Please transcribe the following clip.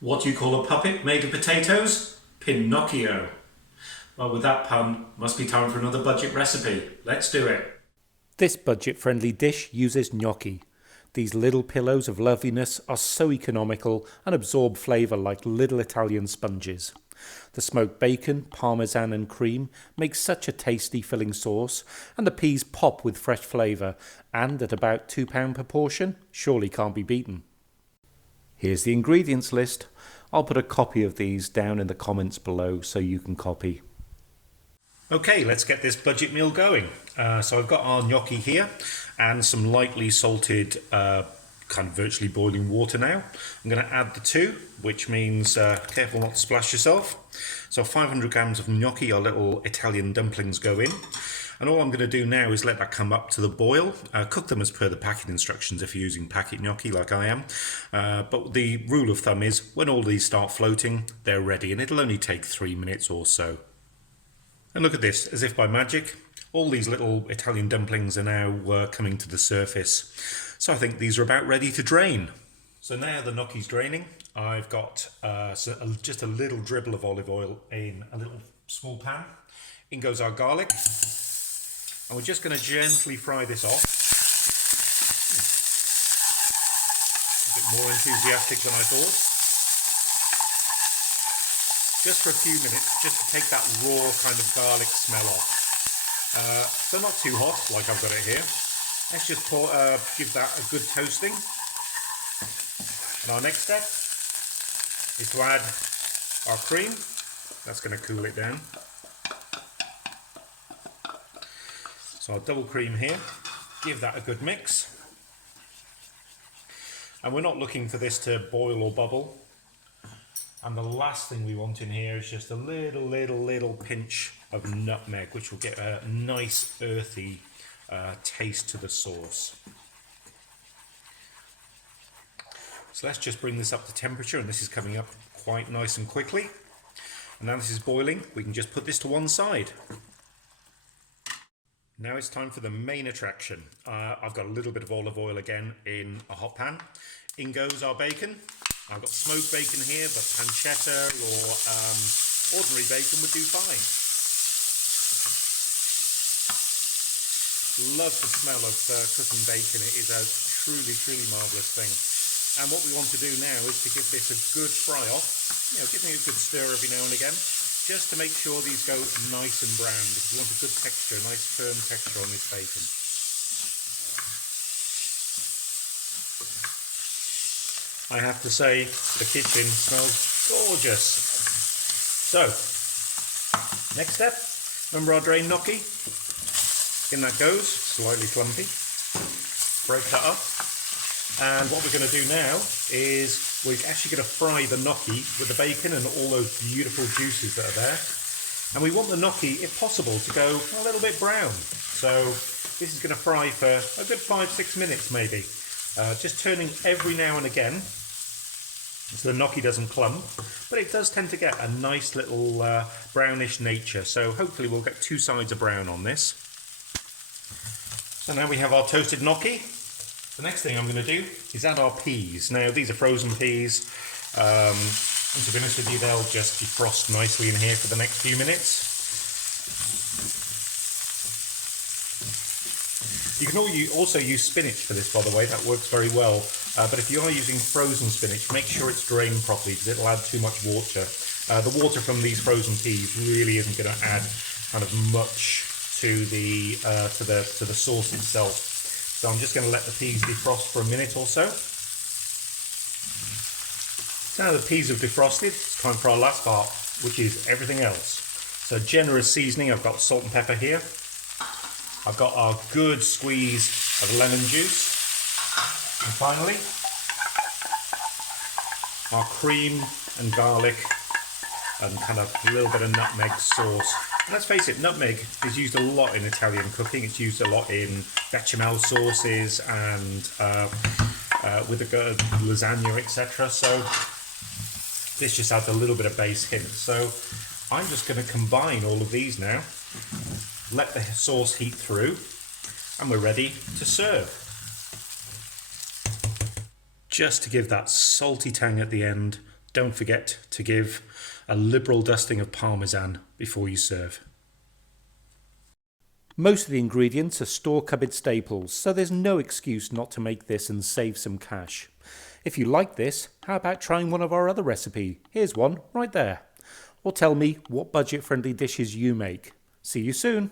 What do you call a puppet made of potatoes? Pinocchio. Well, with that pun, must be time for another budget recipe. Let's do it. This budget-friendly dish uses gnocchi. These little pillows of loveliness are so economical and absorb flavour like little Italian sponges. The smoked bacon, parmesan and cream make such a tasty filling sauce, and the peas pop with fresh flavour, and at about £2 per portion, surely can't be beaten. Here's the ingredients list. I'll put a copy of these down in the comments below so you can copy. Okay, let's get this budget meal going. So I've got our gnocchi here and some lightly salted, kind of virtually boiling water now. I'm going to add the two, which means careful not to splash yourself. So 500 grams of gnocchi, our little Italian dumplings, go in. And all I'm going to do now is let that come up to the boil. Cook them as per the packet instructions if you're using packet gnocchi like I am. But the rule of thumb is when all these start floating, they're ready, and it'll only take 3 minutes or so. And look at this, as if by magic, all these little Italian dumplings are now coming to the surface. So I think these are about ready to drain. So now the gnocchi's draining, I've got just a little dribble of olive oil in a little small pan. In goes our garlic. And we're just going to gently fry this off. A bit more enthusiastic than I thought. Just for a few minutes, just to take that raw kind of garlic smell off. So not too hot, like I've got it here. Let's just give that a good toasting. And our next step is to add our cream. That's going to cool it down. So I'll double cream here, give that a good mix. And we're not looking for this to boil or bubble. And the last thing we want in here is just a little pinch of nutmeg, which will get a nice earthy taste to the sauce. So let's just bring this up to temperature, and this is coming up quite nice and quickly. And now this is boiling, we can just put this to one side. Now it's time for the main attraction. I've got a little bit of olive oil again in a hot pan. In goes our bacon. I've got smoked bacon here, but pancetta or ordinary bacon would do fine. Love the smell of cooking bacon. It is a truly marvellous thing. And what we want to do now is to give this a good fry off. Giving it a good stir every now and again, just to make sure these go nice and brown, because we want a good texture, a nice firm texture on this bacon. I have to say, the kitchen smells gorgeous. So, next step, remember our drained gnocchi? In that goes, slightly clumpy. Break that up. And what we're going to do now is we're actually going to fry the gnocchi with the bacon and all those beautiful juices that are there. And we want the gnocchi, if possible, to go a little bit brown. So this is going to fry for a good 5-6 minutes maybe. Just turning every now and again so the gnocchi doesn't clump. But it does tend to get a nice little brownish nature. So hopefully we'll get two sides of brown on this. So now we have our toasted gnocchi. The next thing I'm going to do is add our peas. Now these are frozen peas, and to be honest with you, they'll just defrost nicely in here for the next few minutes. You can also use spinach for this, by the way, that works very well. But if you are using frozen spinach, make sure it's drained properly because it'll add too much water. The water from these frozen peas really isn't going to add kind of much to the sauce itself. So I'm just going to let the peas defrost for a minute or so. So now the peas have defrosted, it's time for our last part, which is everything else. So generous seasoning, I've got salt and pepper here. I've got our good squeeze of lemon juice. And finally, our cream and garlic and kind of a little bit of nutmeg sauce. And let's face it, nutmeg is used a lot in Italian cooking. It's used a lot in bechamel sauces and with the lasagna, etc. So this just adds a little bit of base hint. So I'm just going to combine all of these now, let the sauce heat through, and we're ready to serve. Just to give that salty tang at the end, don't forget to give a liberal dusting of Parmesan before you serve. Most of the ingredients are store cupboard staples, so there's no excuse not to make this and save some cash. If you like this, how about trying one of our other recipes? Here's one right there. Or tell me what budget-friendly dishes you make. See you soon.